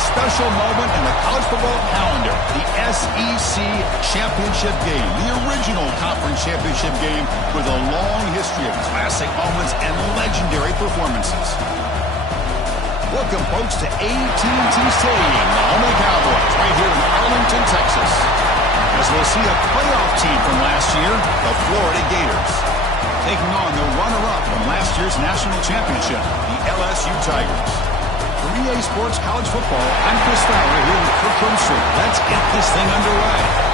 special moment in the college football calendar, the SEC Championship game, the original conference championship game with a long history of classic moments and legendary performances. Welcome, folks, to AT&T Stadium, the home of the Cowboys, right here in Arlington, Texas. As we'll see a playoff team from last year, the Florida Gators, taking on the runner-up from last year's national championship, the LSU Tigers. For EA Sports College Football, I'm Chris Fowler here with Kirk Herbstreit. Let's get this thing underway.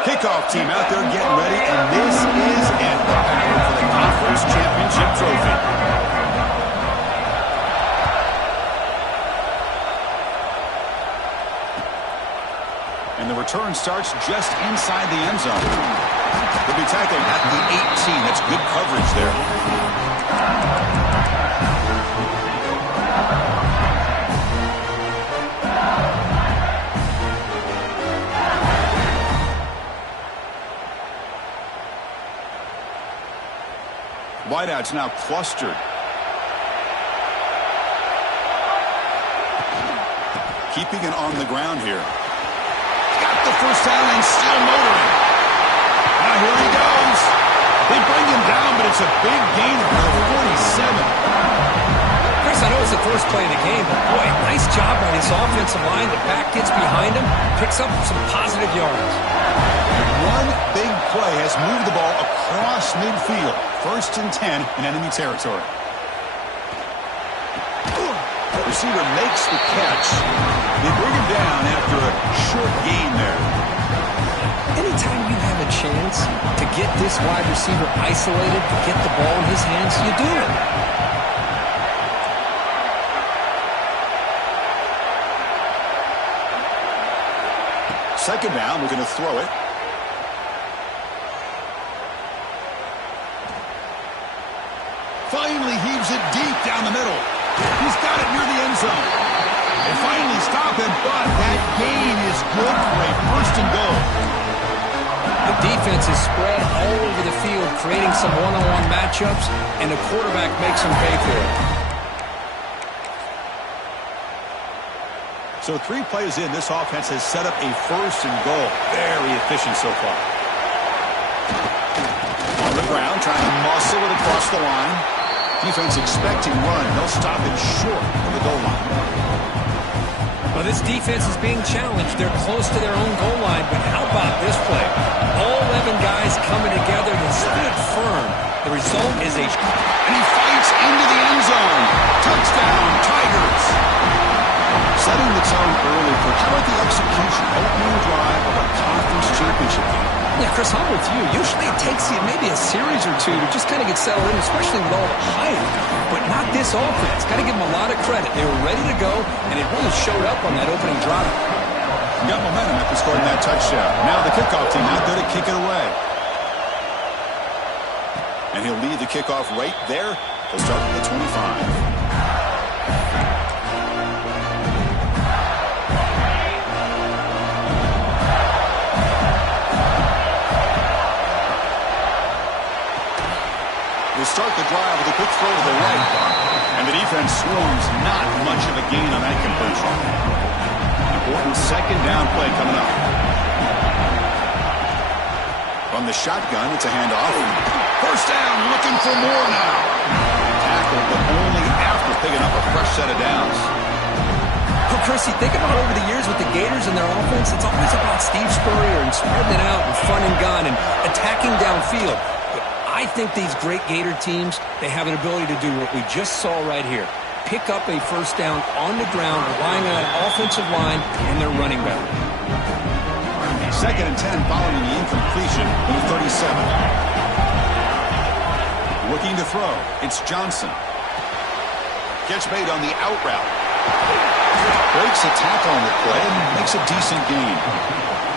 Kickoff team out there getting ready, and this is it, the battle for the conference championship trophy. And the return starts just inside the end zone. They'll be tackling at the 18. That's good coverage there. Wideouts now clustered. Keeping it on the ground here. Got the first down and still motoring. Now here he goes. They bring him down, but it's a big gain of 47. Chris, I know it's the first play of the game, but boy, nice job by this offensive line. The back gets behind him, picks up some positive yards. One big play has moved the ball across midfield. 1st and 10 in enemy territory. The receiver makes the catch. They bring him down after a short gain there. Anytime you have a chance to get this wide receiver isolated, to get the ball in his hands, you do it. Second down, we're going to throw it. Finally heaves it deep down the middle. He's got it near the end zone. They finally stop him, but that gain is good for a 1st and goal. The defense is spread all over the field, creating some one-on-one matchups, and the quarterback makes them pay for it. So 3 plays in, this offense has set up a 1st and goal. Very efficient so far. On the ground, trying to muscle it across the line. Defense expecting run. They'll stop it short of the goal line. Well, this defense is being challenged. They're close to their own goal line, but how about this play? All 11 guys coming together and stood firm. The result is a... And he fights into the end zone. Touchdown, Tigers. Setting the tone early for how about the execution, opening drive of a conference championship game. Yeah, Chris, I'm with you. Usually it takes you maybe a series or two to just kind of get settled in, especially with all the hype. But not this offense. Got to give them a lot of credit. They were ready to go, and it really showed up on that opening drive. Got momentum after scoring that touchdown. Now the kickoff team out there to kick it away. And he'll lead the kickoff right there. He'll start at the 25. We'll start the drive with a quick throw to the right. And the defense swarms not much of a gain on that completion. Important 2nd down play coming up. From the shotgun, it's a handoff. 1st down, looking for more now. Tackled, but only after picking up a fresh set of downs. Well, Chris, you think about over the years with the Gators and their offense, it's always about Steve Spurrier and spreading it out and front and gun and attacking downfield. I think these great Gator teams, they have an ability to do what we just saw right here. Pick up a 1st down on the ground, relying on an offensive line and their running back. 2nd and 10 following the incompletion from the 37. Looking to throw. It's Johnson. Catch made on the out route. Breaks a tackle on the play and makes a decent gain.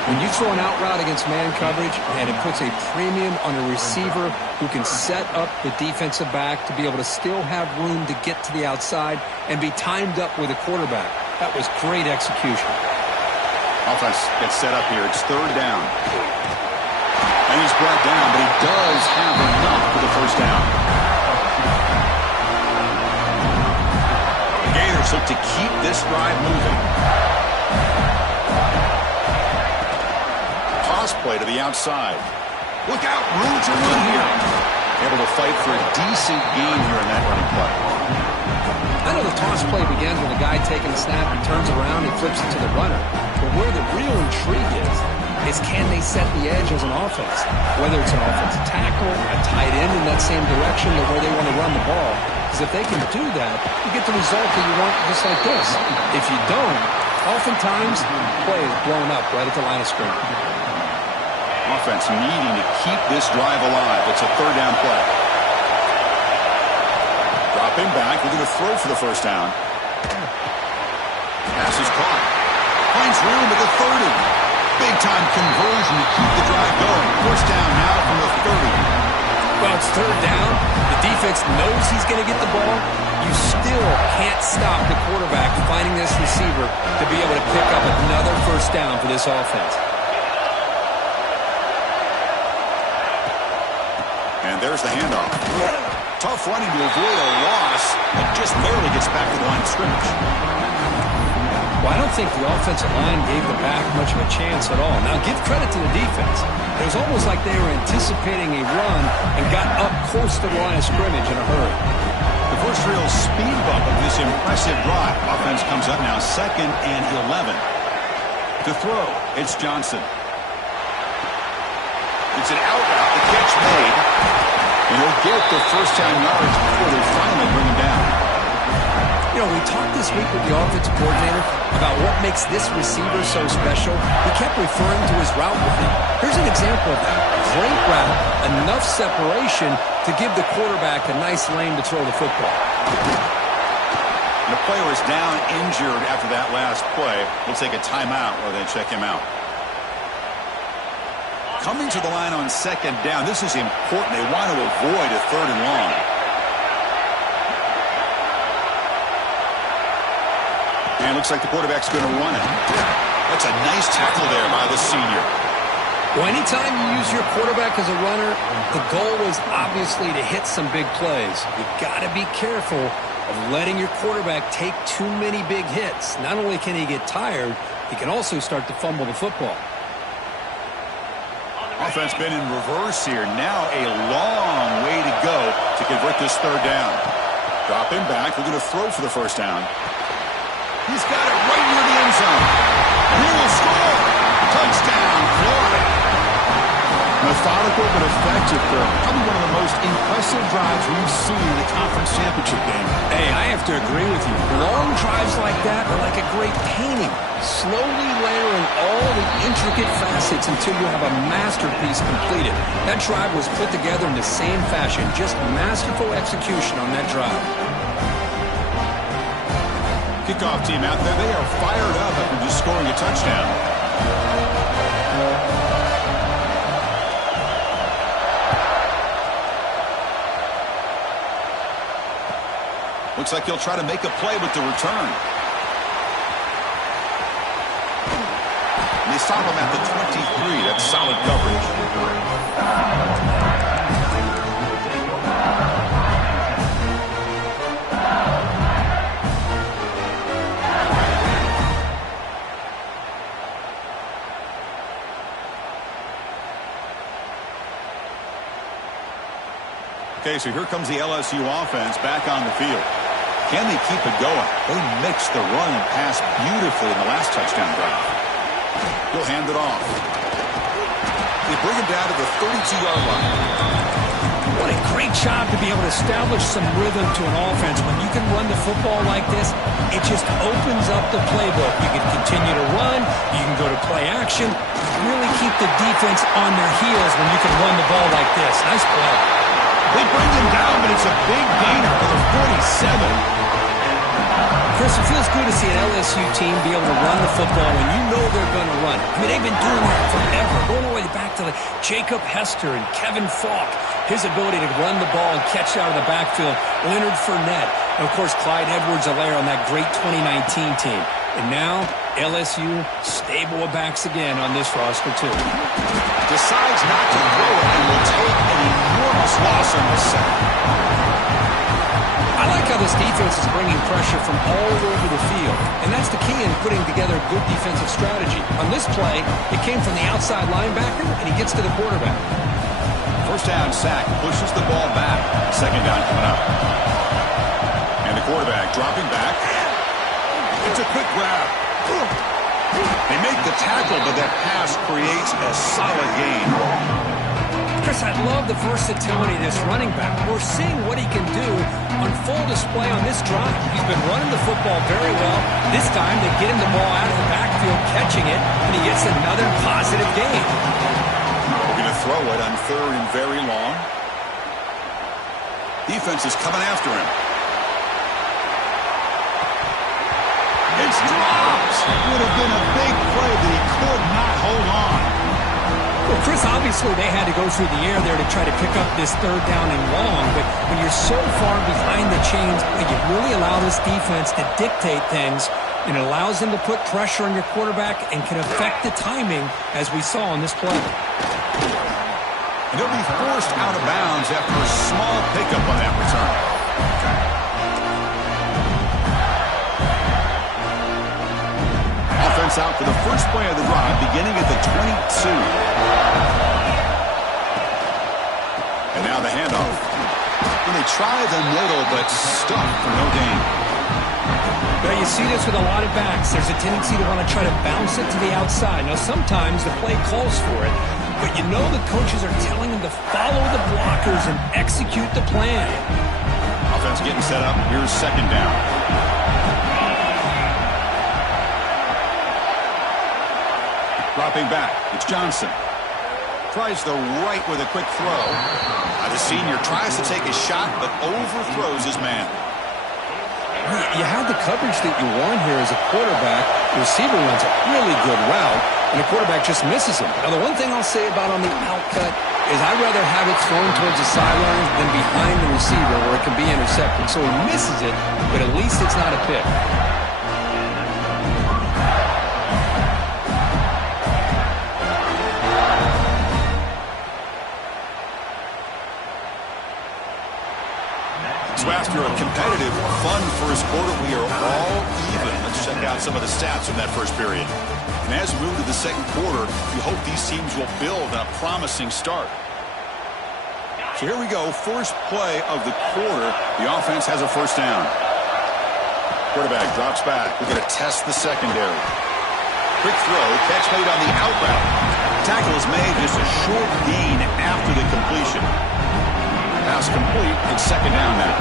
When you throw an out route against man coverage, and it puts a premium on a receiver who can set up the defensive back to be able to still have room to get to the outside and be timed up with a quarterback. That was great execution. Offense gets set up here. It's third down. And he's brought down, but he does have enough for the first down. The Gators look to keep this drive moving. Toss play to the outside. Look out, room to run here. Able to fight for a decent gain here in that running play. I know the toss play begins with a guy taking the snap and turns around and flips it to the runner. But where the real intrigue is can they set the edge as an offense? Whether it's an offensive tackle, a tight end in that same direction to where they want to run the ball. Because if they can do that, you get the result that you want just like this. If you don't, oftentimes, play is blown up right at the line of scrimmage. Offense needing to keep this drive alive. It's a third down play. Dropping back, we're going to throw for the first down. Pass is caught. Finds room at the 30. Big-time conversion to keep the drive going. First down now from the 30. Well, it's third down. The defense knows he's going to get the ball. You still can't stop the quarterback finding this receiver to be able to pick up another first down for this offense. And there's the handoff. Tough running to avoid a loss, but just barely gets back to the line of scrimmage. Well, I don't think the offensive line gave the back much of a chance at all. Now, give credit to the defense. It was almost like they were anticipating a run and got up close to the line of scrimmage in a hurry. The first real speed bump of this impressive drive. Offense comes up now 2nd and 11. To throw, it's Johnson. It's an out route, the catch made. And he'll get the first down yards before they finally bring him down. You know, we talked this week with the offensive coordinator about what makes this receiver so special. He kept referring to his route running. Here's an example of that. Great route, enough separation to give the quarterback a nice lane to throw the football. And the player is down injured after that last play. We'll take a timeout while they check him out. Coming to the line on 2nd down. This is important. They want to avoid a 3rd and long. And it looks like the quarterback's going to run it. That's a nice tackle there by the senior. Well, anytime you use your quarterback as a runner, the goal is obviously to hit some big plays. You've got to be careful of letting your quarterback take too many big hits. Not only can he get tired, he can also start to fumble the football. Offense been in reverse here. Now a long way to go to convert this 3rd down. Dropping back. We're going to throw for the first down. He's got it right near the end zone. He will score. Touchdown, Florida. Methodical but effective, Phil. Probably one of the most impressive drives we've seen in the conference championship game. Hey, I have to agree with you. Long drives like that are like a great painting. Slowly layering all the intricate facets until you have a masterpiece completed. That drive was put together in the same fashion. Just masterful execution on that drive. Kickoff team out there. They are fired up after just scoring a touchdown. Looks like he'll try to make a play with the return. And they stop him at the 23. That's solid coverage. Okay, so here comes the LSU offense back on the field. Can they keep it going? They mixed the run and pass beautifully in the last touchdown drive. He'll hand it off. They bring him down to the 32-yard line. What a great job to be able to establish some rhythm to an offense. When you can run the football like this, it just opens up the playbook. You can continue to run. You can go to play action. Really keep the defense on their heels when you can run the ball like this. Nice play. They bring him down, but it's a big gainer for the 47. Chris, it feels good to see an LSU team be able to run the football when you know they're going to run it. I mean, they've been doing that forever, going all the way back to Jacob Hester and Kevin Falk. His ability to run the ball and catch out of the backfield, Leonard Fournette, and, of course, Clyde Edwards-Helaire on that great 2019 team. And now, LSU stable of backs again on this roster, too. Decides not to throw it and will take an enormous loss on this sack. I like how this defense is bringing pressure from all over the field, and that's the key in putting together a good defensive strategy. On this play, it came from the outside linebacker, and he gets to the quarterback. First down sack, pushes the ball back. Second down coming up. And the quarterback dropping back. It's a quick grab. They make the tackle, but that pass creates a solid gain. Chris, I love the versatility of this running back. We're seeing what he can do on full display on this drive. He's been running the football very well. This time, they get him the ball out of the backfield, catching it, and he gets another positive gain. We're going to throw it on third and very long. Defense is coming after him. It's dropped. Would have been a big play, but he could not hold on. Well, Chris, obviously they had to go through the air there to try to pick up this third down and long, but when you're so far behind the chains, you really allow this defense to dictate things, and it allows them to put pressure on your quarterback and can affect the timing, as we saw on this play. And he'll be forced out of bounds after a small pickup on that return. Offense out for the first play of the drive, beginning at the 22. And now the handoff. And they try the middle, but stuck for no gain. Well, you see this with a lot of backs. There's a tendency to want to try to bounce it to the outside. Now, sometimes the play calls for it, but you know the coaches are telling them to follow the blockers and execute the plan. Offense getting set up. Here's second down. Dropping back, it's Johnson. Tries the right with a quick throw. The senior tries to take a shot, but overthrows his man. You had the coverage that you want here as a quarterback. The receiver runs a really good route, and the quarterback just misses him. Now, the one thing I'll say about on the out cut is I'd rather have it thrown towards the sideline than behind the receiver where it can be intercepted. So he misses it, but at least it's not a pick. So after a competitive, fun first quarter, we are all even. Let's check out some of the stats from that first period. And as we move to the second quarter, we hope these teams will build on a promising start. So here we go, first play of the quarter. The offense has a first down. Quarterback drops back. We're going to test the secondary. Quick throw, catch made on the out route. Tackle is made, just a short gain after the completion. Pass complete. It's second down now.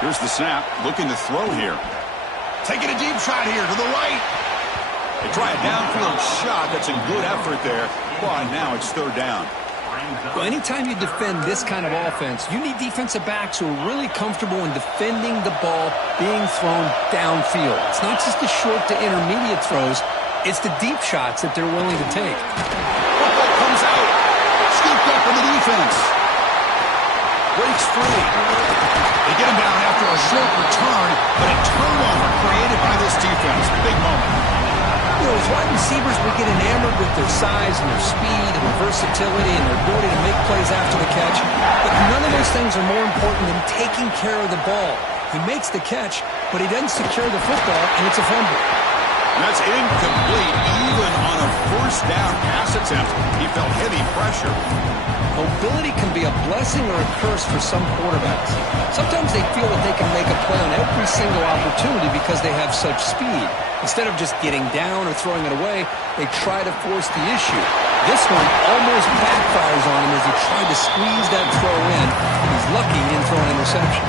Here's the snap. Looking to throw here. Taking a deep shot here to the right. They try a downfield shot. That's a good effort there. But now it's third down. Well, anytime you defend this kind of offense, you need defensive backs who are really comfortable in defending the ball being thrown downfield. It's not just the short to intermediate throws, it's the deep shots that they're willing to take. Football comes out. Scooped up in the defense. Breaks free. They get him down after a short return, but a turnover created by this defense. Big moment. You know, as wide receivers, we get enamored with their size and their speed and their versatility and their ability to make plays after the catch. But none of those things are more important than taking care of the ball. He makes the catch, but he doesn't secure the football, and it's a fumble. That's incomplete. Even on a first down pass attempt, he felt heavy pressure. Mobility can be a blessing or a curse for some quarterbacks. Sometimes they feel that they can make a play on every single opportunity because they have such speed. Instead of just getting down or throwing it away, they try to force the issue. This one almost backfires on him as he tried to squeeze that throw in. He's lucky he didn't throw an interception.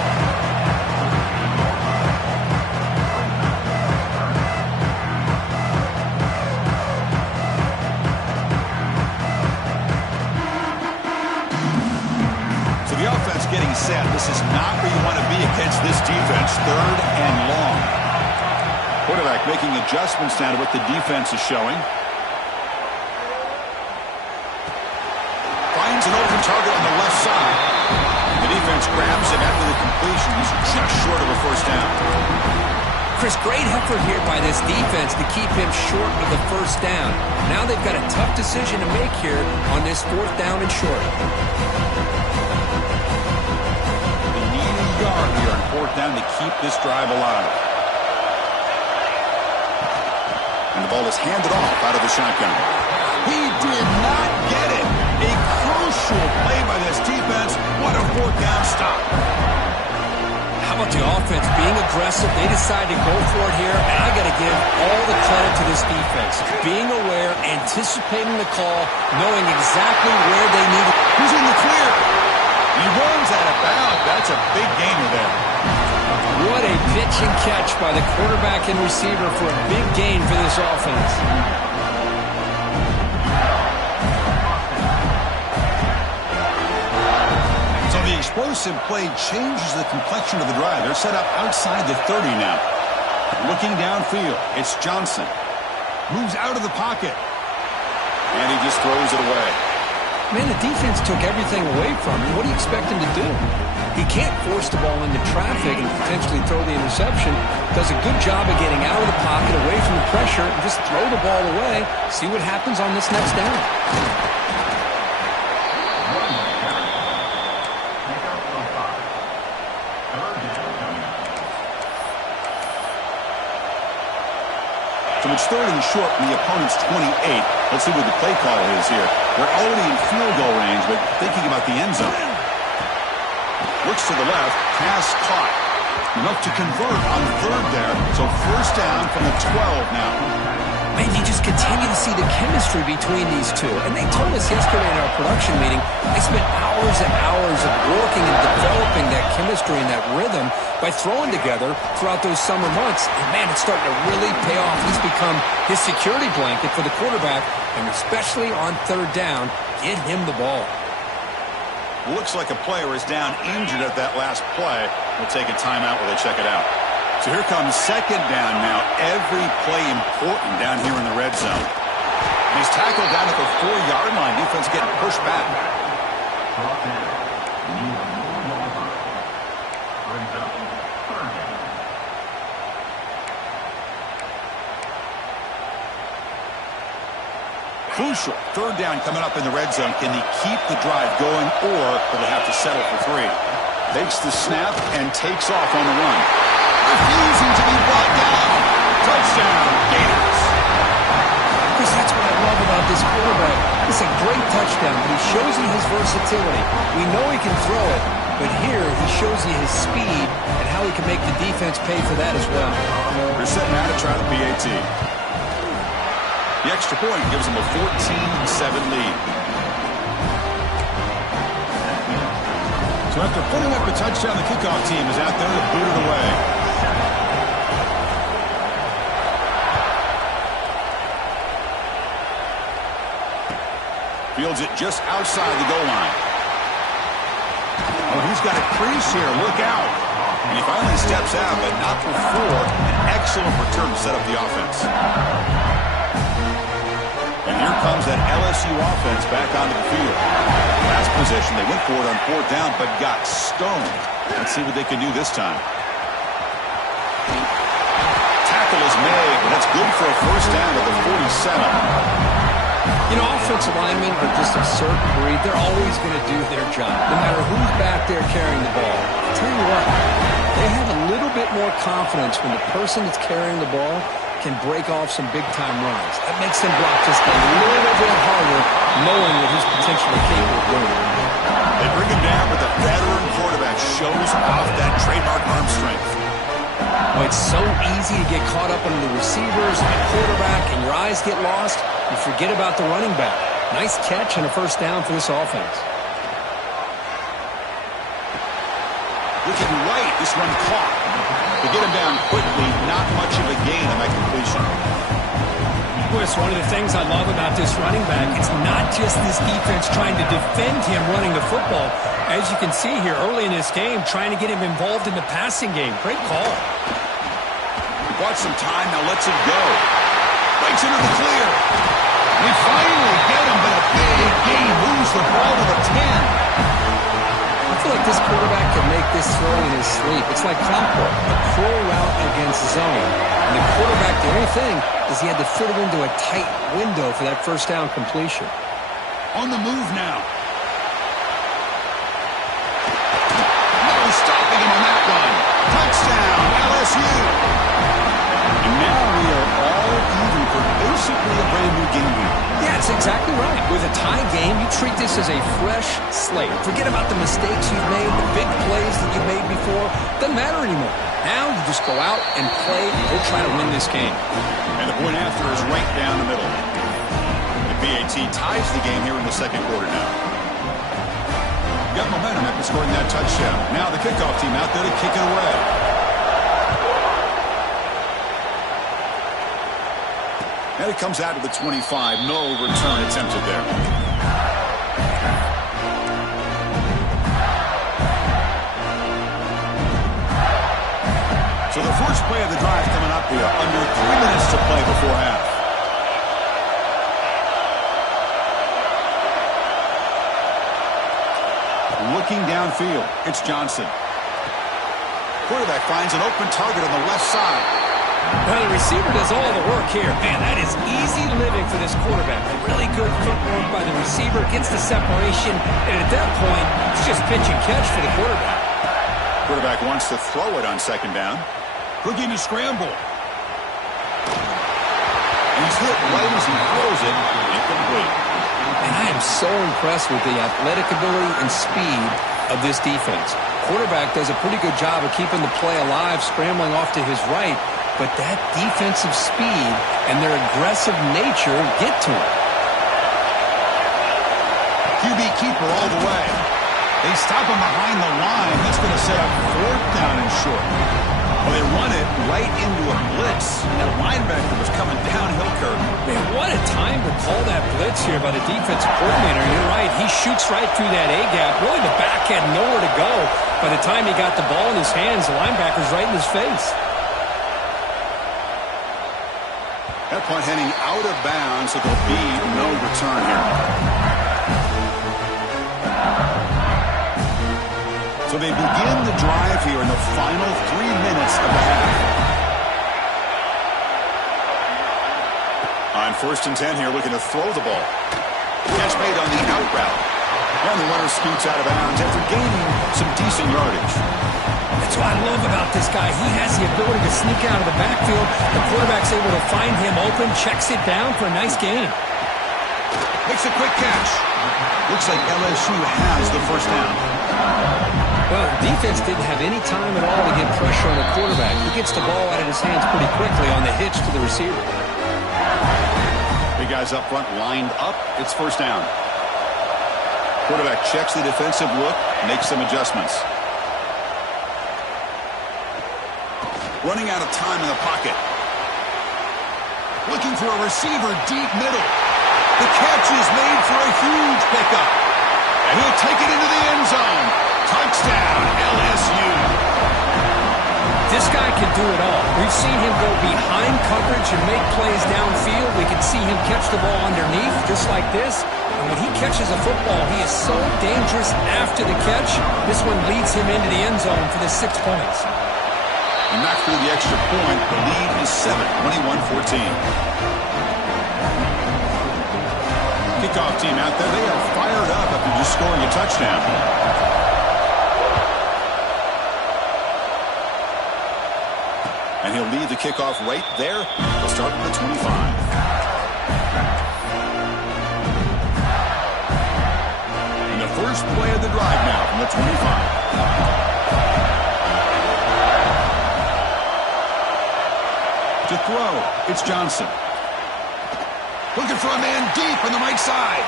third and long. Quarterback making adjustments now to what the defense is showing. Finds an open target on the left side. The defense grabs him after the completion. He's just short of a first down. Chris, great effort here by this defense to keep him short of the first down. Now they've got a tough decision to make here on this fourth down and short. They need a yard here on fourth down to keep this drive alive. And the ball is handed off out of the shotgun. He did not get it. A crucial play by this defense. What a fourth down stop. How about the offense being aggressive? They decide to go for it here, and I got to give all the credit to this defense. Being aware, anticipating the call, knowing exactly where they need it. He's in the clear. He runs out of bounds. That's a big gainer there. What a pitch and catch by the quarterback and receiver for a big gain for this offense. The explosive play changes the complexion of the drive. They're set up outside the 30 now. Looking downfield, it's Johnson. Moves out of the pocket. And he just throws it away. Man, the defense took everything away from him. What do you expect him to do? He can't force the ball into traffic and potentially throw the interception. Does a good job of getting out of the pocket, away from the pressure, and just throw the ball away. See what happens on this next down. So it's third and short from the opponent's 28. Let's see what the play call is here. They're already in field goal range, but thinking about the end zone. Looks to the left, pass caught. Enough to convert on third there. So first down from the 12 now. Man, you just continue to see the chemistry between these two. And they told us yesterday in our production meeting, they spent hours and hours of working and developing that chemistry and that rhythm by throwing together throughout those summer months. And man, it's starting to really pay off. He's become his security blanket for the quarterback, and especially on third down, get him the ball. Looks like a player is down injured at that last play. We'll take a timeout while they check it out. So here comes second down now. Every play important down here in the red zone. And he's tackled down at the 4-yard line. Defense getting pushed back. Crucial. Third down coming up in the red zone. Can he keep the drive going, or will they have to settle for 3? Takes the snap and takes off on the run. Refusing to be brought down. Touchdown, Gators. Chris, that's what I love about this quarterback. It's a great touchdown, but he shows you his versatility. We know he can throw it, but here he shows you his speed and how he can make the defense pay for that as well. They're setting out to try the PAT. The extra point gives them a 14-7 lead. So after putting up a touchdown, the kickoff team is out there to boot it away. Fields it just outside the goal line. Oh, he's got a crease here. Look out. And he finally steps out, but not before an excellent return to set up the offense. And here comes that LSU offense back onto the field. Last possession, they went for it on fourth down, but got stoned. Let's see what they can do this time. Tackle is made, but that's good for a first down at the 47. You know, offensive linemen are just a certain breed. They're always going to do their job, no matter who's back there carrying the ball. I'll tell you what, they have a little bit more confidence when the person that's carrying the ball can break off some big-time runs. That makes them block just a little bit harder, knowing what he's potentially capable of doing. They bring him down, but the veteran quarterback shows off that trademark arm strength. Oh, it's so easy to get caught up under the receivers and the quarterback, and your eyes get lost. You forget about the running back. Nice catch and a first down for this offense. Looking right, this one caught. To get him down quickly, not much of a gain on that completion. Well, it's one of the things I love about this running back. It's not just this defense trying to defend him running the football. As you can see here early in this game, trying to get him involved in the passing game. Great call. Bought some time, now lets it go. Breaks into the clear. We finally get him, but a big gain moves the ball to the 10. I feel like this quarterback can make this throw in his sleep. It's like clockwork, a crow route against zone. And the quarterback, the only thing is he had to fit it into a tight window for that first down completion. On the move now. No stopping him on that one. Touchdown, LSU. And now we are all even for basically a brand new game week. Yeah, it's exactly right. With a tie game, you treat this as a fresh slate. Forget about the mistakes you've made, the big plays that you made before. Doesn't matter anymore. Now you just go out and play and go try to win this game. And the point after is right down the middle. The BAT ties the game here in the second quarter now. Got momentum after scoring that touchdown. Now the kickoff team out there to kick it away. And it comes out to the 25. No return attempted there. So the first play of the drive coming up here. Under 3 minutes to play before half. Looking downfield. It's Johnson. Quarterback finds an open target on the left side. Well, the receiver does all the work here. Man, that is easy living for this quarterback. Really good footwork by the receiver, gets the separation, and at that point, it's just pitch and catch for the quarterback. Quarterback wants to throw it on second down. Looking to scramble. And he's hit right as he throws it. Incomplete. And I am so impressed with the athletic ability and speed of this defense. Quarterback does a pretty good job of keeping the play alive, scrambling off to his right. But that defensive speed and their aggressive nature get to him. QB keeper all the way. They stop him behind the line. That's going to set up fourth down and short. Well, they run it right into a blitz. That linebacker was coming downhill curve. Man, what a time to call that blitz here by the defensive coordinator. You're right. He shoots right through that A-gap. Really, the back had nowhere to go. By the time he got the ball in his hands, the linebacker's right in his face. That punt heading out of bounds, so there'll be no return here. So they begin the drive here in the final 3 minutes of the half. On 1st and 10 here, looking to throw the ball. Catch made on the out route. And the runner scoots out of bounds after gaining some decent yardage. That's what I love about this guy. He has the ability to sneak out of the backfield. The quarterback's able to find him open, checks it down for a nice gain. Makes a quick catch. Looks like LSU has the first down. Well, the defense didn't have any time at all to get pressure on the quarterback. He gets the ball out of his hands pretty quickly on the hitch to the receiver. Big guys up front lined up. It's first down. Quarterback checks the defensive look, makes some adjustments. Running out of time in the pocket. Looking for a receiver deep middle. The catch is made for a huge pickup. And he'll take it into the end zone. Touchdown, LSU. This guy can do it all. We've seen him go behind coverage and make plays downfield. We can see him catch the ball underneath, just like this. And when he catches a football, he is so dangerous after the catch. This one leads him into the end zone for the 6 points. And not through the extra point. The lead is 7, 21-14. Kickoff team out there. They are fired up after just scoring a touchdown. And he'll lead the kickoff right there. We'll start from the 25. And the first play of the drive now from the 25. To throw, it's Johnson. Looking for a man deep on the right side.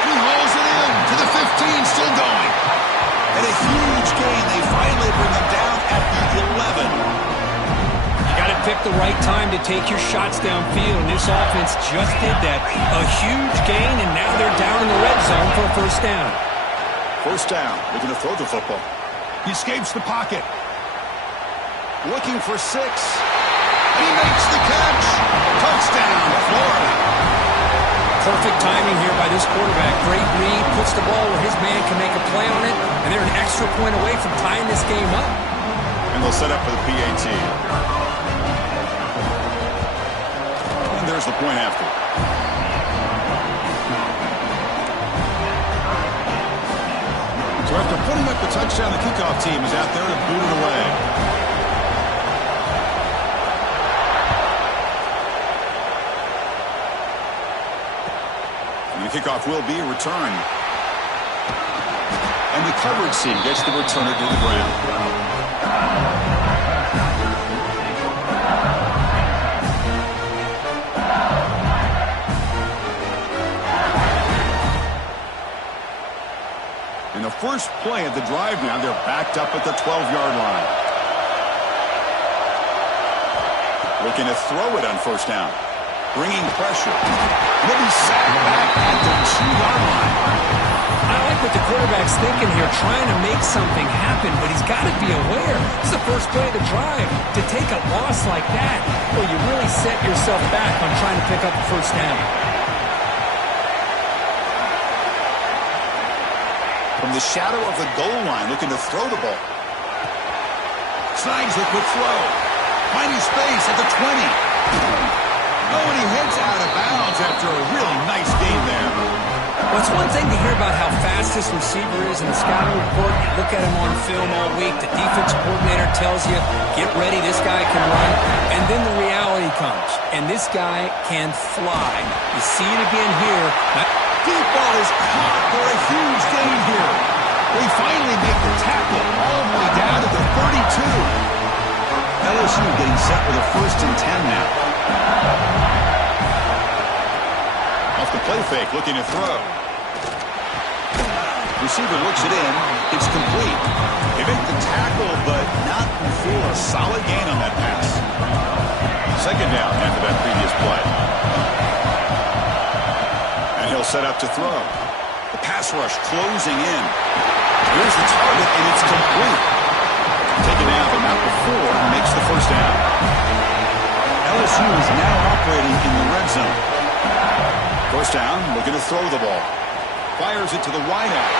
And he hauls it in to the 15, still going. And a huge gain. They finally bring him down at the 11. You got to pick the right time to take your shots downfield, and this offense just did that. A huge gain, and now they're down in the red zone for a first down. First down. Looking to throw the football. He escapes the pocket. Looking for 6. He makes the catch. Touchdown, Florida. Perfect timing here by this quarterback. Great read, puts the ball where his man can make a play on it, and they're an extra point away from tying this game up. And they'll set up for the PAT. And there's the point after. So after putting up the touchdown, the kickoff team is out there to boot it away. And the kickoff will be a return. And the coverage team gets the returner to the ground. In the first play of the drive now, they're backed up at the 12-yard line. Looking to throw it on first down. Bringing pressure. He'll be sacked back at the 2-yard line. I like what the quarterback's thinking here, trying to make something happen, but he's got to be aware. It's the first play of the drive. To take a loss like that, well, you really set yourself back on trying to pick up a first down. From the shadow of the goal line, looking to throw the ball. Snides a quick throw. Finding space at the 20. Oh, and he heads out of bounds after a really nice game there. Well, it's one thing to hear about how fast this receiver is in the scouting report. You look at him on film all week. The defensive coordinator tells you, get ready, this guy can run. And then the reality comes, and this guy can fly. You see it again here. Deep ball is caught for a huge gain here. They finally make the tackle all the way down to the 32. LSU getting set with a 1st and 10 now. Off the play fake, looking to throw. Receiver looks it in. It's complete. They make the tackle, but not before a solid gain on that pass. Second down after that previous play. He'll set up to throw. The pass rush closing in. Here's the target, and it's complete. Taken down, but not before he makes the first down. LSU is now operating in the red zone. First down, looking to throw the ball. Fires it to the wideout.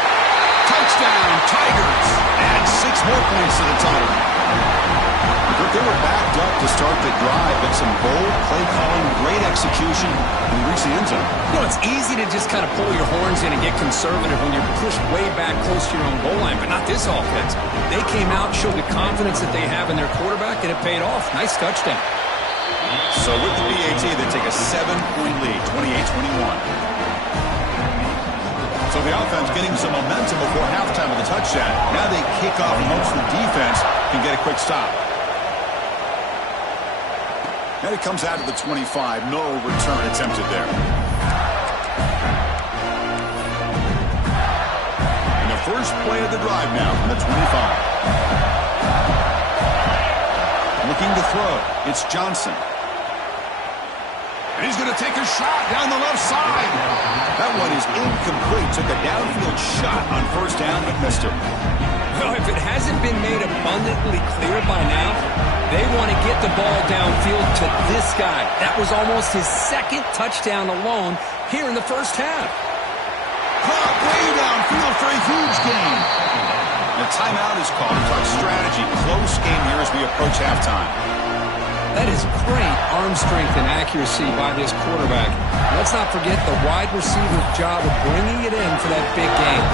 Touchdown, Tigers. Add 6 more points to the total. But they were backed up to start the drive, but some bold play calling, great execution, and reach the end zone. You know, it's easy to just kind of pull your horns in and get conservative when you're pushed way back close to your own goal line, but not this offense. They came out, showed the confidence that they have in their quarterback, and it paid off. Nice touchdown. So with the PAT, they take a 7-point lead, 28-21. So the offense getting some momentum before halftime with a touchdown. Now they kick off amongst the defense and get a quick stop. Now it comes out of the 25. No return attempted there. And the first play of the drive now from the 25. Looking to throw. It's Johnson. And he's going to take a shot down the left side. That one is incomplete. Took a downfield shot on first down, but missed it. Well, if it hasn't been made abundantly clear by now, they want to get the ball downfield to this guy. That was almost his 2nd touchdown alone here in the first half. Caught way downfield for a huge gain. The timeout is called to talk strategy. Close game here as we approach halftime. That is great arm strength and accuracy by this quarterback. Let's not forget the wide receiver's job of bringing it in for that big game.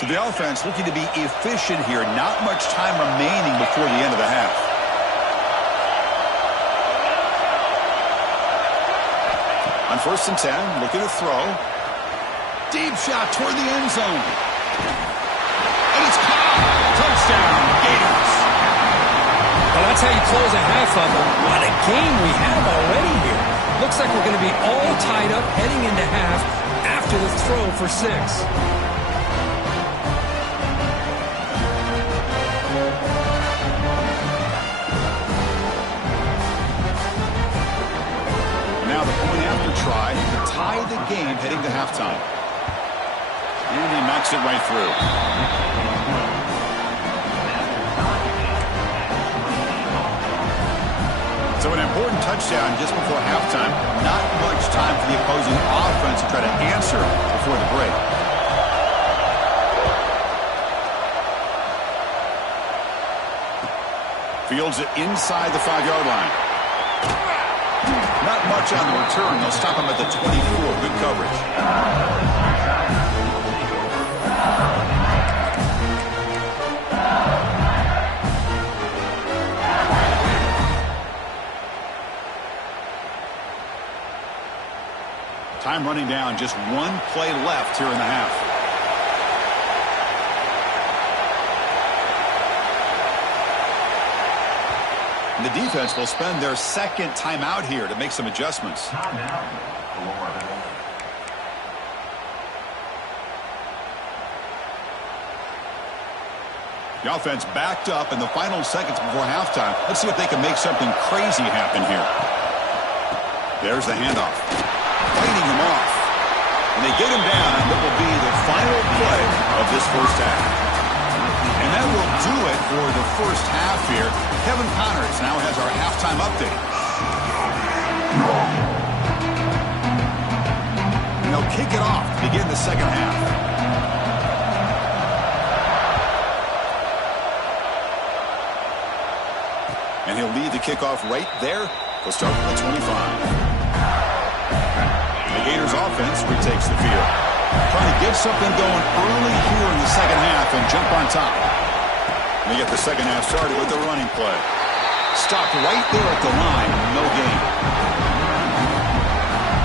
So the offense looking to be efficient here. Not much time remaining before the end of the half. On 1st and 10, looking to throw. Deep shot toward the end zone. And it's caught. Touchdown, Gators. Well, that's how you close a half of it. What a game we have already here. Looks like we're going to be all tied up heading into half after the throw for 6. game heading to halftime. And he knocks it right through. So an important touchdown just before halftime. Not much time for the opposing offense to try to answer before the break. Fields it inside the 5-yard line. Not much on the return. They'll stop him at the 24. Good coverage. Time running down, just one play left here in the half. And the defense will spend their second timeout here to make some adjustments. The offense backed up in the final seconds before halftime. Let's see if they can make something crazy happen here. There's the handoff. Fighting him off. And they get him down. That will be the final play of this first half. And that will do it for the first half here. Kevin Connors now has our halftime update. And they'll kick it off to begin the second half. And he'll lead the kickoff right there. They'll start from the 25. The Gators offense retakes the field. Trying to get something going early here in the second half and jump on top. And they get the second half started with the running play. Stopped right there at the line. No gain.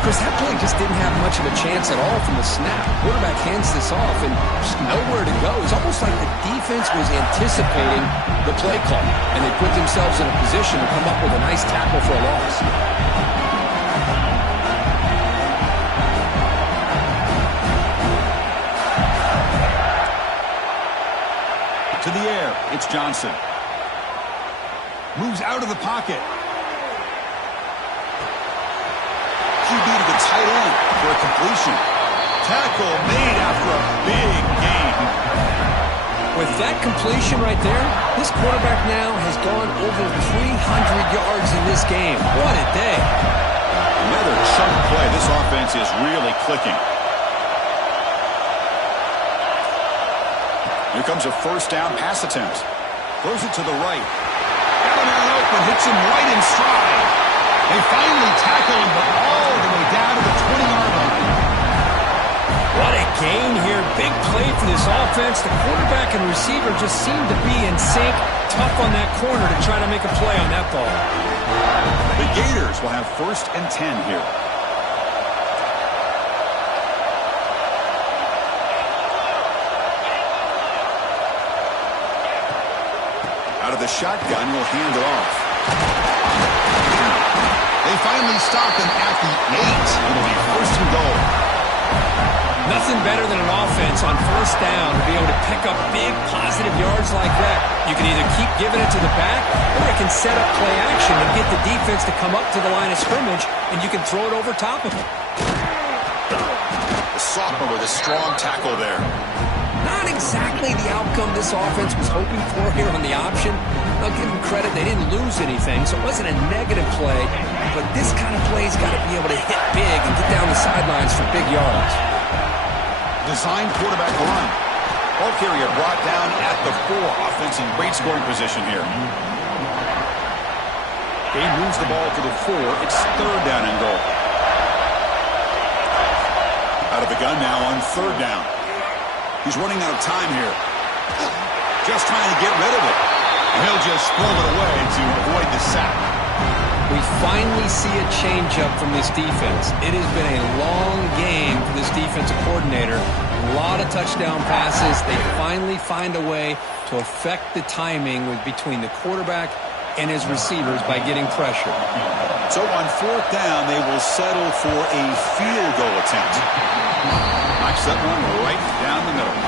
Chris, that play just didn't have much of a chance at all from the snap. Quarterback hands this off and just nowhere to go. It's almost like the defense was anticipating the play call, and they put themselves in a position to come up with a nice tackle for a loss. To the air, it's Johnson. Moves out of the pocket. QB to the tight end for a completion. Tackle made after a big gain. With that completion right there, this quarterback now has gone over 300 yards in this game. What a day. Another chunk play. This offense is really clicking. Here comes a first down pass attempt. Throws it to the right. Got him out open, hits him right in stride. They finally tackle him, but all the way down to the 20-yard line. What a gain here. Big play for this offense. The quarterback and receiver just seem to be in sync. Tough on that corner to try to make a play on that ball. The Gators will have 1st and 10 here. Out of the shotgun, will hand it off. They finally stop him at the 8. It'll be 1st and goal. Nothing better than an offense on first down to be able to pick up big positive yards like that. You can either keep giving it to the back, or it can set up play action and get the defense to come up to the line of scrimmage, and you can throw it over top of it. The sophomore with a strong tackle there. Not exactly the outcome this offense was hoping for here on the option. I'll give them credit, they didn't lose anything, so it wasn't a negative play. But this kind of play's got to be able to hit big and get down the sidelines for big yards. Designed quarterback run. Ball carrier brought down at the 4. Offense in great scoring position here. He moves the ball to the 4. It's 3rd down and goal. Out of the gun now on 3rd down. He's running out of time here. Just trying to get rid of it. And he'll just throw it away to avoid the sack. We finally see a change-up from this defense. It has been a long game for this defensive coordinator. A lot of touchdown passes. They finally find a way to affect the timing between the quarterback and his receivers by getting pressure. So on 4th down, they will settle for a field goal attempt. Knocks that one right down the middle.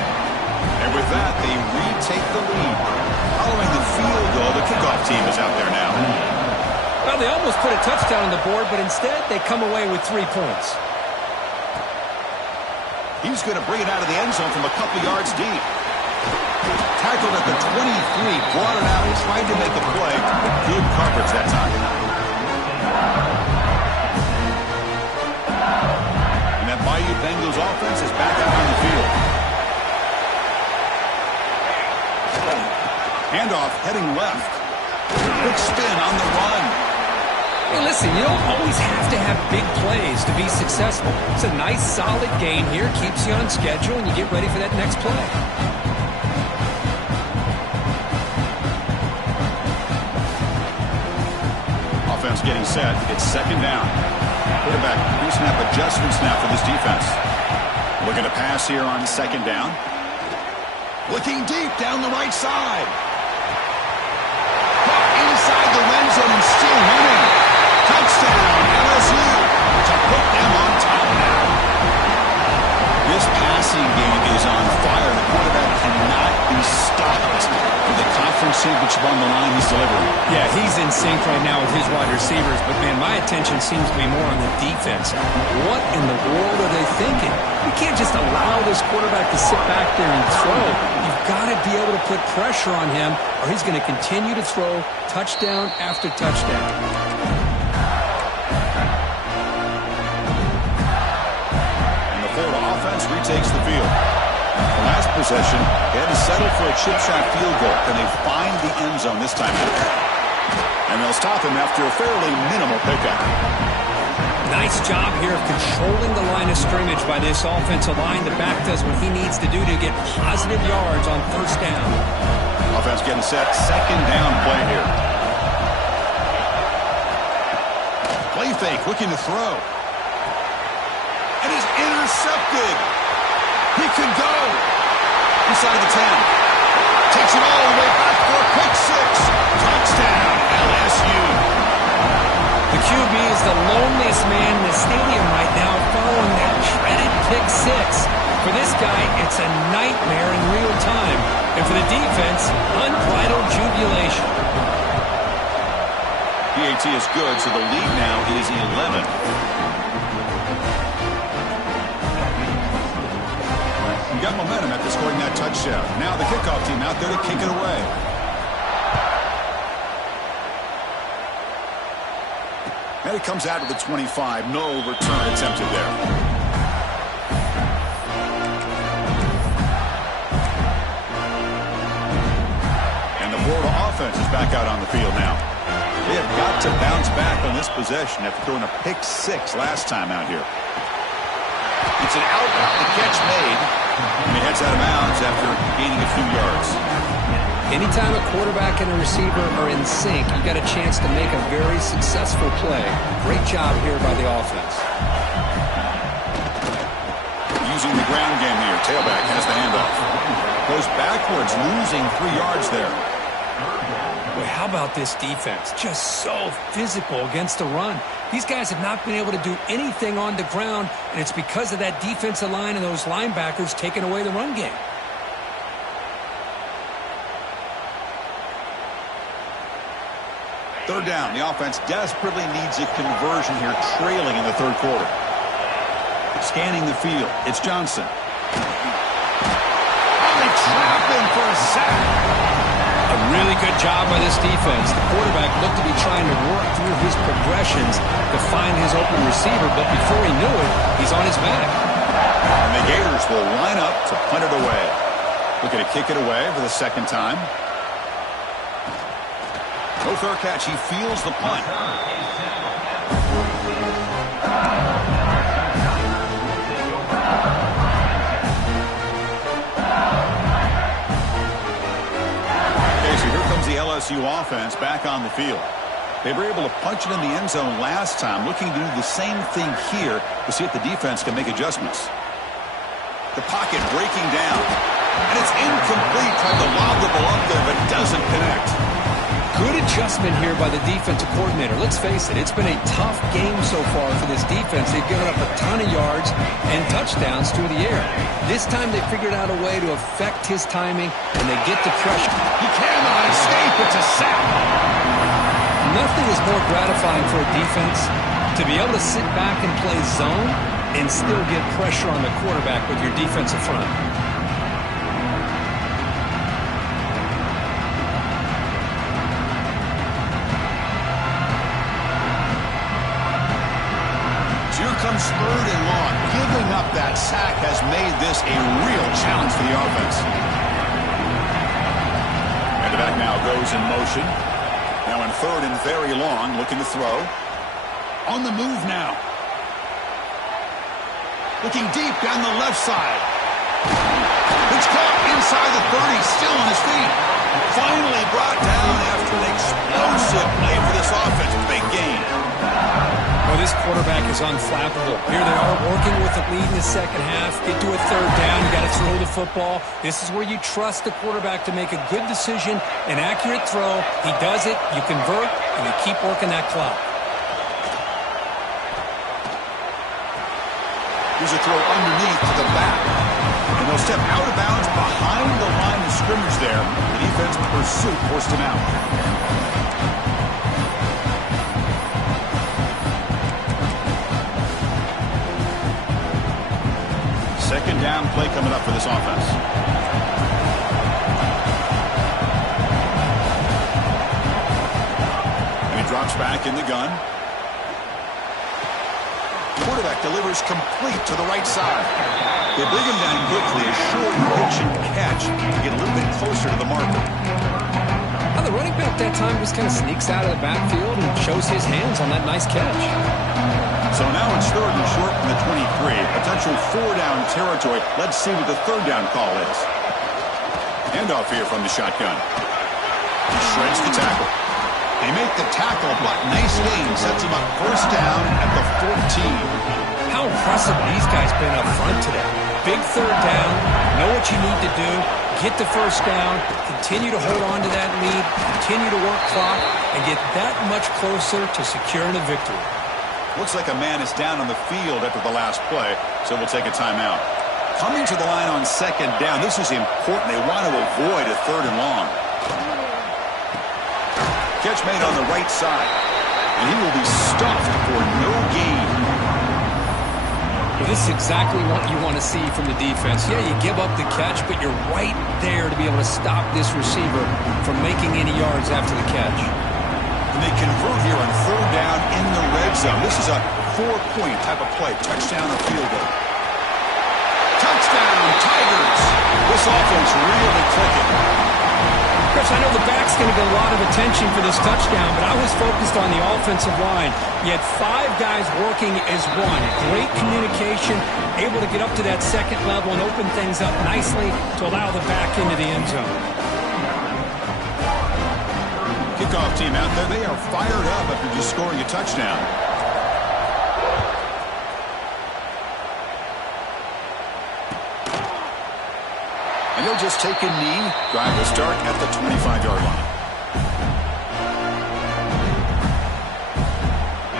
And with that, they retake the lead. Following the field goal, the kickoff team is out there now. Well, they almost put a touchdown on the board, but instead they come away with 3 points. He's going to bring it out of the end zone from a couple yards deep. Tackled at the 23, brought it out, tried to make a play. Good coverage that time. And that mighty Bengals offense is back out on the field. Handoff heading left. Quick spin on the run. Hey, listen, you don't always have to have big plays to be successful. It's a nice, solid game here. Keeps you on schedule, and you get ready for that next play. Offense getting set. It's second down. Quarterback pre-snap adjustments now for this defense. Looking to pass here on second down. Looking deep down the right side. Inside the red zone and still running. Touchdown, LSU, to put them on top now. This passing game is on fire. The quarterback cannot be stopped. With the conference championship on the line, he's delivering. Yeah, he's in sync right now with his wide receivers, but, man, my attention seems to be more on the defense. What in the world are they thinking? You can't just allow this quarterback to sit back there and throw. You've got to be able to put pressure on him, or he's going to continue to throw touchdown after touchdown. And the Florida offense retakes the field. The last possession, they had to settle for a chip shot field goal. Can they find the end zone this time? And they'll stop him after a fairly minimal pickup. Nice job here of controlling the line of scrimmage by this offensive line. The back does what he needs to do to get positive yards on first down. Offense getting set. Second down play here. Play fake, looking to throw. And is intercepted. He could go. Inside the 10. Takes it all the way back for a pick six. Touchdown, LSU. The QB is the loneliest man in the stadium right now following that dreaded pick six. For this guy, it's a nightmare in real time. And for the defense, unbridled jubilation. PAT is good, so the lead now is 11. You got momentum after scoring that touchdown. Now the kickoff team out there to kick it away. And it comes out of the 25. No return attempted there. And the Florida offense is back out on the field now. They have got to bounce back on this possession after throwing a pick six last time out here. It's an out, the catch made, and he heads out of bounds after gaining a few yards. Anytime a quarterback and a receiver are in sync, you got a chance to make a very successful play. Great job here by the offense. Using the ground game here. Tailback has the handoff. Goes backwards, losing 3 yards there. Boy, how about this defense? Just so physical against the run. These guys have not been able to do anything on the ground, and it's because of that defensive line and those linebackers taking away the run game. Third down. The offense desperately needs a conversion here, trailing in the third quarter. Scanning the field. It's Johnson. Oh, they trap him for a sack. A really good job by this defense. The quarterback looked to be trying to work through his progressions to find his open receiver, but before he knew it, he's on his back. And the Gators will line up to punt it away. Looking to kick it away for the second time. No fair catch. He feels the punt. Okay, so here comes the LSU offense back on the field. They were able to punch it in the end zone last time, looking to do the same thing here to see if the defense can make adjustments. The pocket breaking down. And it's incomplete, trying to lob the ball up there, but doesn't connect. Good adjustment here by the defensive coordinator. Let's face it, it's been a tough game so far for this defense. They've given up a ton of yards and touchdowns through the air. This time they figured out a way to affect his timing, and they get the pressure. He cannot escape. It's a sack. Nothing is more gratifying for a defense to be able to sit back and play zone and still get pressure on the quarterback with your defensive front. Here comes 3rd and long. Giving up that sack has made this a real challenge for the offense. And the back now goes in motion. Now in 3rd and very long, looking to throw. On the move now. Looking deep down the left side. It's caught inside the 30, still on his feet. Finally brought down after an explosive play for this offense. Big gain. Well, this quarterback is unflappable. Here they are working with the lead in the second half. Get to a 3rd down. You got to throw the football. This is where you trust the quarterback to make a good decision, an accurate throw. He does it, you convert, and you keep working that clock. Here's a throw underneath to the back. And they'll step out of bounds behind the line of scrimmage there. The defense pursuit forced him out. Second down play coming up for this offense. And he drops back in the gun. Quarterback delivers complete to the right side. They bring him down quickly, a short pitch and catch to get a little bit closer to the marker. Well, the running back that time just kind of sneaks out of the backfield and shows his hands on that nice catch. So now it's 3rd and short from the 23. Potential 4-down territory. Let's see what the 3rd down call is. Handoff here from the shotgun. He shreds the tackle. They make the tackle, but nice gain. Sets him up 1st down at the 14. How impressive these guys been up front today. Big 3rd down. Know what you need to do. Get the 1st down. Continue to hold on to that lead. Continue to work clock. And get that much closer to securing a victory. Looks like a man is down on the field after the last play, so we'll take a timeout. Coming to the line on 2nd down, this is important. They want to avoid a 3rd and long. Catch made on the right side, and he will be stuffed for no gain. Well, this is exactly what you want to see from the defense. Yeah, you give up the catch, but you're right there to be able to stop this receiver from making any yards after the catch. And they convert here on 3rd down in the red zone. This is a 4-point type of play. Touchdown or field goal. Touchdown, Tigers. This offense really clicking. Chris, I know the back's going to get a lot of attention for this touchdown, but I was focused on the offensive line. You had 5 guys working as one. Great communication, able to get up to that 2nd level and open things up nicely to allow the back into the end zone. Kickoff team out there, they are fired up after just scoring a touchdown. And they'll just take a knee. Drive will start at the 25-yard line.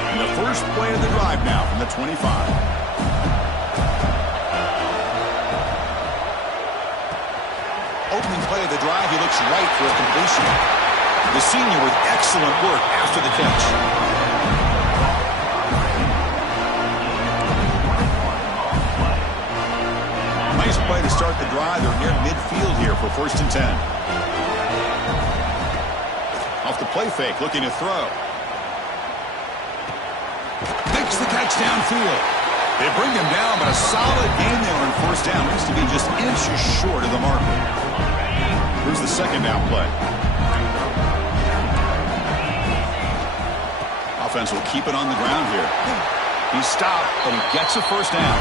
And the first play of the drive now from the 25. Opening play of the drive, he looks right for a completion. The senior with excellent work after the catch. Nice play to start the drive. They're near midfield here for 1st and 10. Off the play fake, looking to throw. Makes the catch downfield. They bring him down, but a solid gain there on 1st down. Needs to be just inches short of the marker. Here's the 2nd down play. Offense will keep it on the ground here. He's stopped, but he gets a 1st down.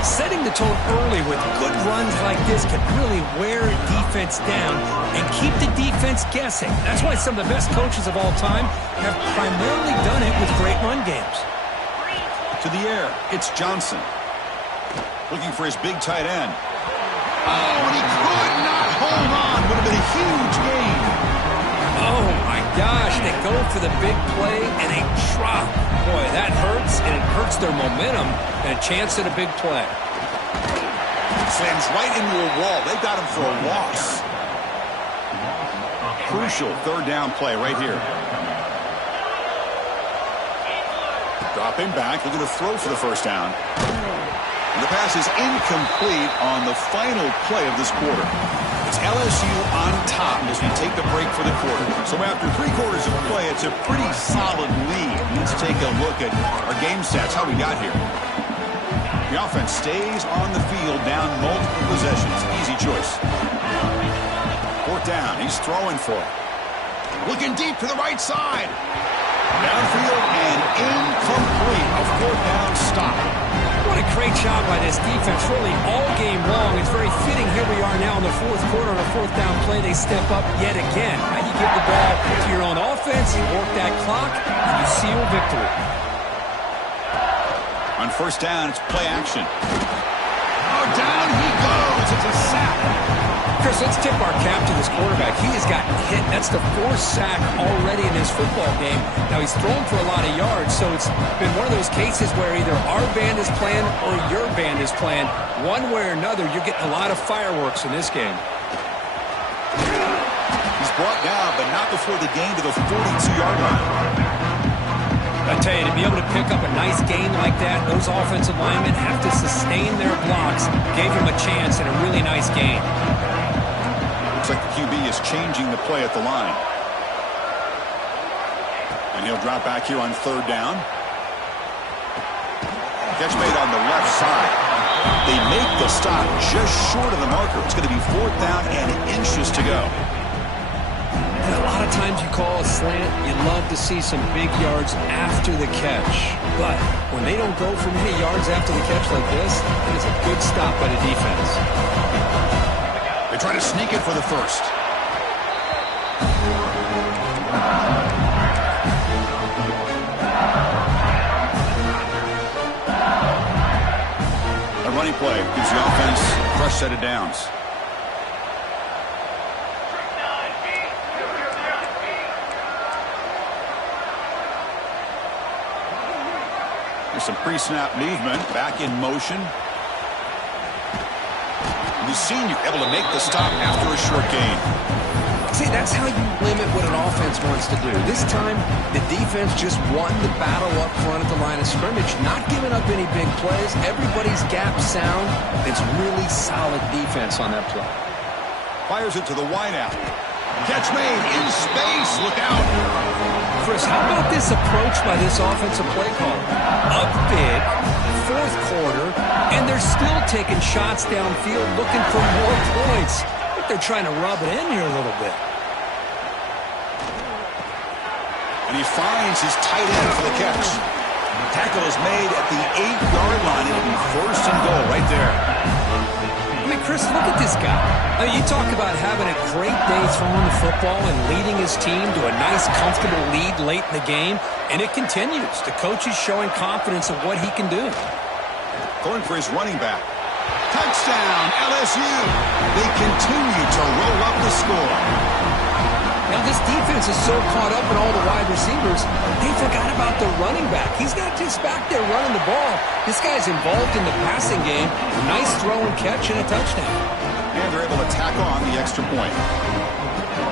Setting the tone early with good runs like this can really wear a defense down and keep the defense guessing. That's why some of the best coaches of all time have primarily done it with great run games. To the air, it's Johnson. Looking for his big tight end. Oh, and he could not hold on. Would have been a huge gain. Oh, my gosh. They go for the big play, and they drop. Boy, that hurts, and it hurts their momentum and a chance at a big play. Slams right into a wall. They got him for a loss. Crucial 3rd down play right here. Dropping back, looking to throw for the first down. And the pass is incomplete on the final play of this quarter. It's LSU on top as we take the break for the quarter. So after 3 quarters of play, it's a pretty solid lead. Let's take a look at our game stats, how we got here. The offense stays on the field, down multiple possessions. Easy choice. 4th down, he's throwing for it. Looking deep to the right side. Downfield and incomplete. A 4th down stop. What a great job by this defense, really all game long. It's very fitting. Here we are now in the 4th quarter on a 4th down play. They step up yet again. Now you give the ball to your own offense, you work that clock, and you seal victory. On 1st down, it's play action. Oh, down he goes. It's a sack. Chris, let's tip our cap to this quarterback. He has gotten hit. That's the 4th sack already in this football game. Now, he's thrown for a lot of yards, so it's been one of those cases where either our band is playing or your band is playing. One way or another, you're getting a lot of fireworks in this game. He's brought down, but not before the gain to the 42-yard line. I tell you, to be able to pick up a nice gain like that, those offensive linemen have to sustain their blocks. Gave him a chance and a really nice gain. Looks like the QB is changing the play at the line. And he'll drop back here on 3rd down. Catch made on the left side. They make the stop just short of the marker. It's going to be 4th down and inches to go. And a lot of times you call a slant, you love to see some big yards after the catch. But when they don't go for many yards after the catch like this, it is a good stop by the defense. They try to sneak it for the first. A running play gives the offense a fresh set of downs. Some pre-snap movement, back in motion. The senior able to make the stop after a short gain. See, that's how you limit what an offense wants to do. This time, the defense just won the battle up front at the line of scrimmage, not giving up any big plays. Everybody's gap sound. It's really solid defense on that play. Fires it to the wideout. Catch made in space. Look out. Chris, how about this approach by this offensive play caller? Up big, 4th quarter, and they're still taking shots downfield looking for more points. I think they're trying to rub it in here a little bit. And he finds his tight end for the catch. Tackle is made at the 8-yard line. It'll be 1st and goal right there. I mean, Chris, look at this guy. I mean, you talk about having a great day throwing the football and leading his team to a nice, comfortable lead late in the game, and it continues. The coach is showing confidence of what he can do. Going for his running back. Touchdown, LSU. They continue to roll up the score. Now, this defense is so caught up in all the wide receivers, they forgot about the running back. He's not just back there running the ball. This guy's involved in the passing game. Nice throw and catch and a touchdown. And they're able to tack on the extra point.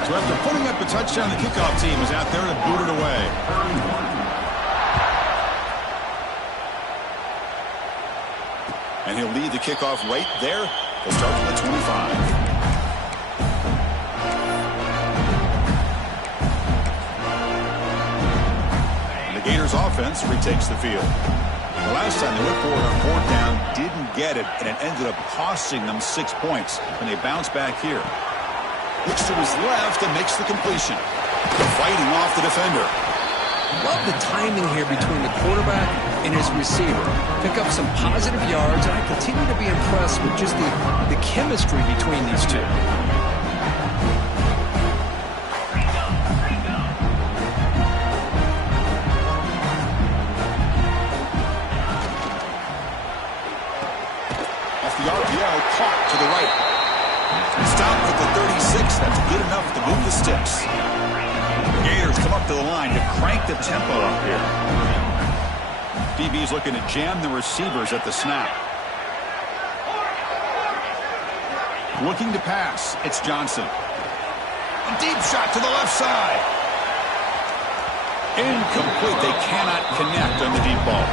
So after putting up the touchdown, the kickoff team is out there to boot it away. And he'll lead the kickoff right there. He'll start from the 25. Gators offense retakes the field. The last time they went forward on 4th down, didn't get it, and it ended up costing them 6 points. And they bounce back here. Looks to his left and makes the completion. Fighting off the defender. Love the timing here between the quarterback and his receiver. Pick up some positive yards, and I continue to be impressed with just the chemistry between these two. Caught to the right. Stop at the 36. That's good enough to move the sticks. The Gators come up to the line to crank the tempo up here. DB's looking to jam the receivers at the snap. Looking to pass. It's Johnson. A deep shot to the left side. Incomplete. They cannot connect on the deep ball.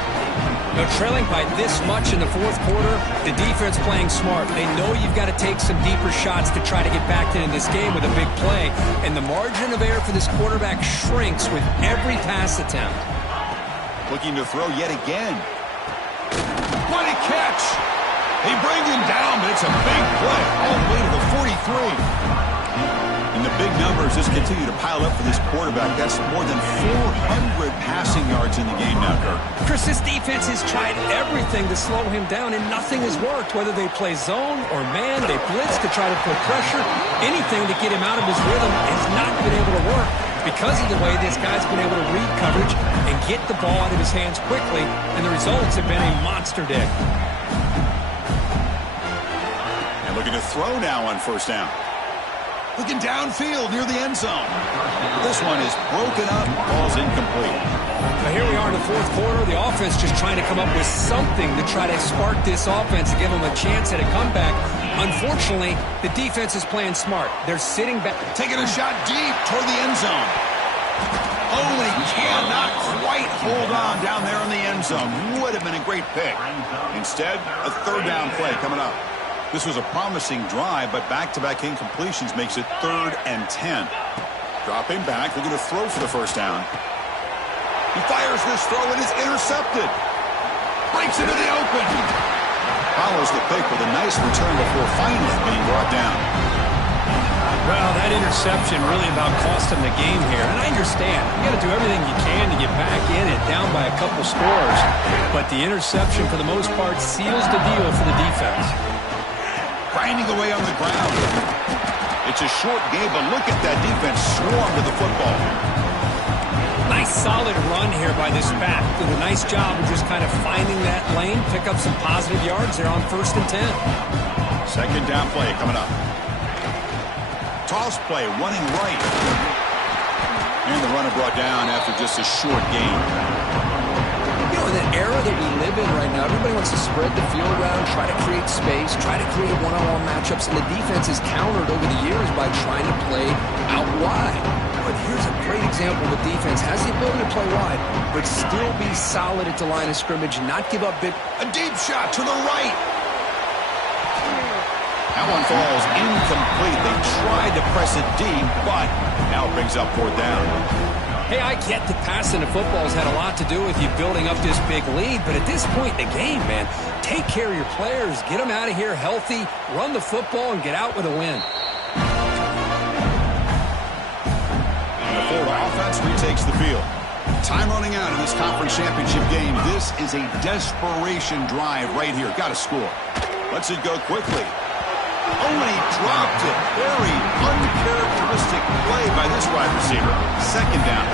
Now, trailing by this much in the fourth quarter, the defense playing smart. They know you've got to take some deeper shots to try to get back into this game with a big play. And the margin of error for this quarterback shrinks with every pass attempt. Looking to throw yet again. What a catch! They bring him down, but it's a big play all the way to the 43. And the big numbers just continue to pile up for this quarterback. That's more than 400 passing yards in the game now, Kirk. Chris, this defense has tried everything to slow him down, and nothing has worked. Whether they play zone or man, they blitz to try to put pressure. Anything to get him out of his rhythm has not been able to work because of the way this guy's been able to read coverage and get the ball out of his hands quickly, and the results have been a monster day. And looking to throw now on first down. Looking downfield near the end zone. This one is broken up. Ball's incomplete. Now here we are in the fourth quarter. The offense just trying to come up with something to try to spark this offense and give them a chance at a comeback. Unfortunately, the defense is playing smart. They're sitting back. Taking a shot deep toward the end zone. Oh, and he cannot quite hold on down there in the end zone. Would have been a great pick. Instead, a third down play coming up. This was a promising drive, but back-to-back incompletions makes it 3rd and 10. Dropping back, looking to throw for the first down. He fires this throw, and it's intercepted. Breaks into the open. Follows the pick with a nice return before finally being brought down. Well, that interception really about cost him the game here. And I understand. You got to do everything you can to get back in and down by a couple scores. But the interception, for the most part, seals the deal for the defense. Grinding away on the ground. It's a short game, but look at that defense swarm to the football. Nice solid run here by this back. Did a nice job of just kind of finding that lane, pick up some positive yards there on 1st and 10. Second down play coming up. Toss play, running right. And the runner brought down after just a short gain. You know, in the era that we live in right now, everybody wants to spread the field around, try to create space, try to create one-on-one matchups, and the defense is countered over the years by trying to play out wide. But here's a great example of the defense has the ability to play wide, but still be solid at the line of scrimmage, not give up big. A deep shot to the right. That one falls incomplete. They tried to press it deep, but now it brings up 4th down. Hey, I get that passing the football has had a lot to do with you building up this big lead, but at this point in the game, man, take care of your players, get them out of here healthy, run the football, and get out with a win. And the Florida offense retakes the field. Time running out in this conference championship game. This is a desperation drive right here. Got to score. Lets it go quickly. Oh, and he dropped it. Very uncharacteristic play by this wide receiver. Second down.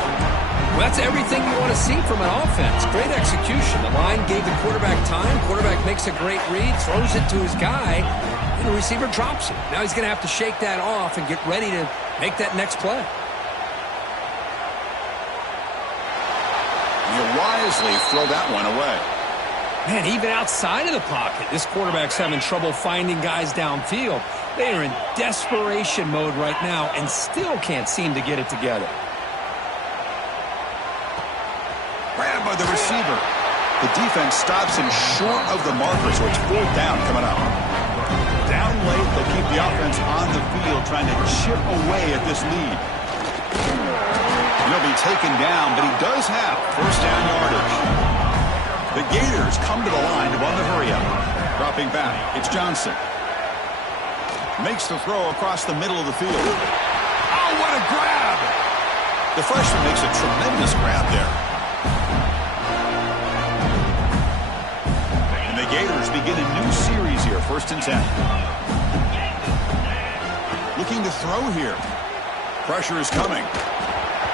Well, that's everything you want to see from an offense. Great execution. The line gave the quarterback time. Quarterback makes a great read, throws it to his guy, and the receiver drops it. Now he's going to have to shake that off and get ready to make that next play. You wisely throw that one away. Man, even outside of the pocket, this quarterback's having trouble finding guys downfield. They are in desperation mode right now and still can't seem to get it together. Grabbed by the receiver. The defense stops him short of the marker, so it's 4th down coming up. Down late, they'll keep the offense on the field trying to chip away at this lead. He'll be taken down, but he does have 1st down yardage. The Gators come to the line to run the hurry-up. Dropping back, it's Johnson. Makes the throw across the middle of the field. Oh, what a grab! The freshman makes a tremendous grab there. And the Gators begin a new series here, 1st and 10. Looking to throw here. Pressure is coming.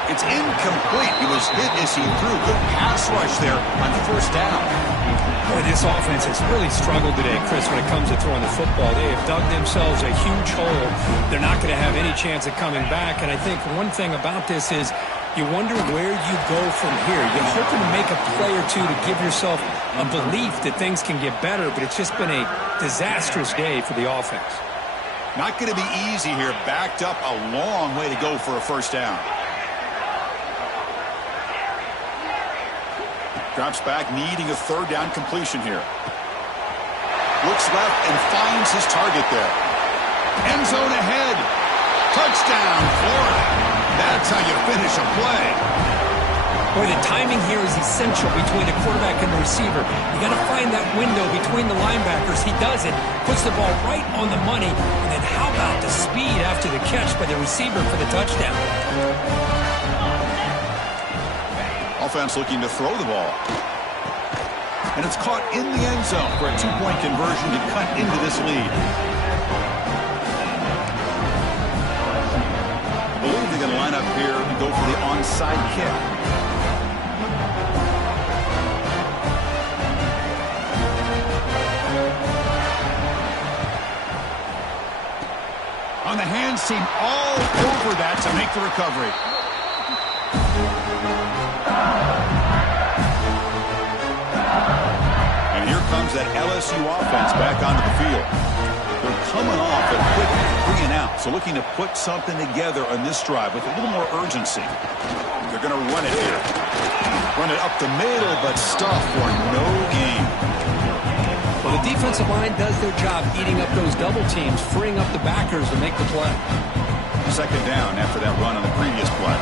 It's incomplete. He was hit as he threw. Good pass rush there on 1st down. Boy, this offense has really struggled today, Chris, when it comes to throwing the football. They have dug themselves a huge hole. They're not going to have any chance of coming back. And I think one thing about this is you wonder where you go from here. You're hoping to make a play or two to give yourself a belief that things can get better, but it's just been a disastrous day for the offense. Not going to be easy here. Backed up a long way to go for a 1st down. Drops back, needing a third down completion here. Looks left and finds his target there. End zone ahead. Touchdown, Florida. That's how you finish a play. Boy, the timing here is essential between the quarterback and the receiver. You got to find that window between the linebackers. He does it, puts the ball right on the money, and then how about the speed after the catch by the receiver for the touchdown? Offense looking to throw the ball. And it's caught in the end zone for a two-point conversion to cut into this lead. I believe they're going to line up here and go for the onside kick. On the hands team, all over that to make the recovery. And here comes that LSU offense back onto the field. They're coming off a quick 3 and out, so looking to put something together on this drive with a little more urgency. They're going to run it here. Run it up the middle, but stuff for no gain. Well, the defensive line does their job eating up those double teams, freeing up the backers to make the play. Second down after that run on the previous play.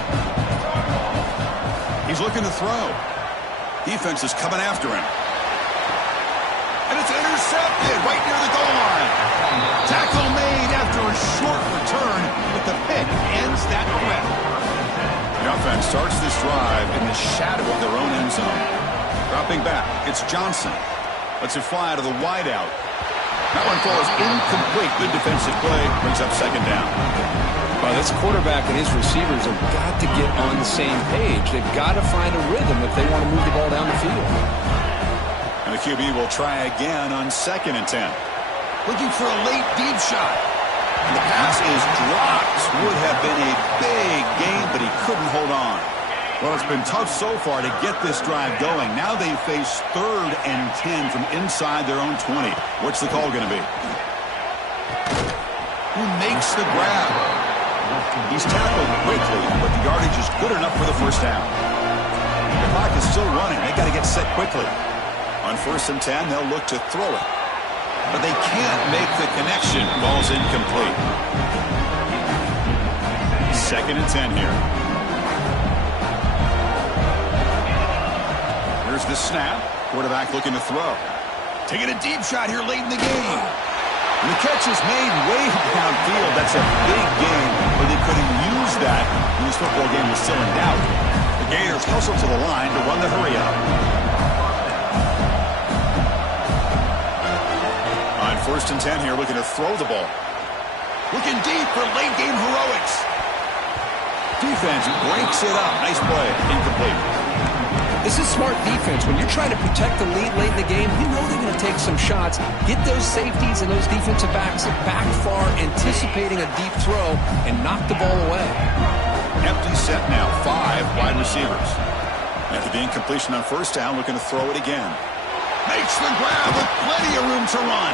He's looking to throw. Defense is coming after him. And it's intercepted right near the goal line. Tackle made after a short return, but the pick ends that threat. The offense starts this drive in the shadow of their own end zone. Dropping back, it's Johnson. Lets it fly out of the wideout. That one falls incomplete. Good defensive play. Brings up second down. Well, this quarterback and his receivers have got to get on the same page. They've got to find a rhythm if they want to move the ball down the field. And the QB will try again on 2nd and 10. Looking for a late deep shot. And the pass is dropped. Would have been a big gain, but he couldn't hold on. Well, it's been tough so far to get this drive going. Now they face 3rd and 10 from inside their own 20. What's the call going to be? Who makes the grab? He's tackled quickly, but the yardage is good enough for the first down. The clock is still running. They got to get set quickly. On 1st and 10, they'll look to throw it. But they can't make the connection. Ball's incomplete. 2nd and 10 here. Here's the snap. Quarterback looking to throw. Taking a deep shot here late in the game. And the catch is made way downfield. That's a big game, but they couldn't use that when this football game was still in doubt. The Gators hustle to the line to run the hurry up. On 1st and 10 here, looking to throw the ball. Looking deep for late game heroics. Defense breaks it up. Nice play. Incomplete. This is smart defense. When you're trying to protect the lead late in the game, you know they're going to take some shots. Get those safeties and those defensive backs back far, anticipating a deep throw, and knock the ball away. Empty set now. 5 wide receivers. After the incompletion on 1st down, looking to throw it again. Makes the grab with plenty of room to run.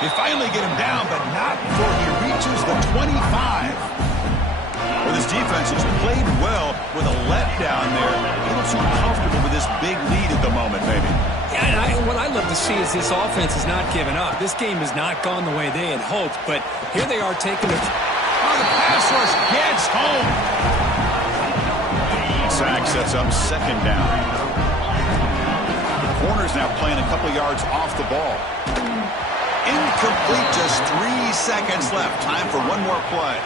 They finally get him down, but not before he reaches the 25. Well, this defense has played well with a letdown there. A little too comfortable with this big lead at the moment, maybe. Yeah, and what I love to see is this offense is not giving up. This game has not gone the way they had hoped, but here they are taking it. Oh, the pass rush gets home. Sack sets up 2nd down. The corner's now playing a couple yards off the ball. Incomplete, just 3 seconds left. Time for one more play.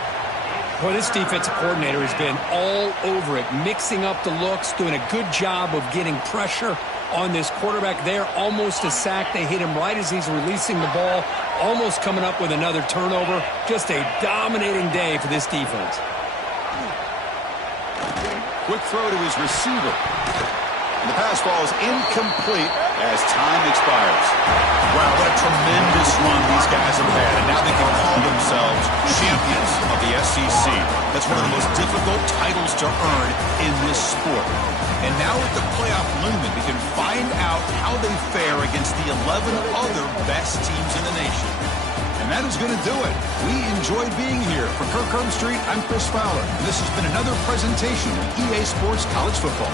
Well, this defensive coordinator has been all over it, mixing up the looks, doing a good job of getting pressure on this quarterback there. Almost a sack. They hit him right as he's releasing the ball, almost coming up with another turnover. Just a dominating day for this defense. Quick throw to his receiver. The pass falls incomplete as time expires. Wow, what a tremendous run these guys have had, and now they can call themselves champions of the SEC. That's one of the most difficult titles to earn in this sport. And now with the playoff looming, we can find out how they fare against the 11 other best teams in the nation. And that is going to do it. We enjoyed being here. For Kirk Herbstreit, I'm Chris Fowler. And this has been another presentation of EA Sports College Football.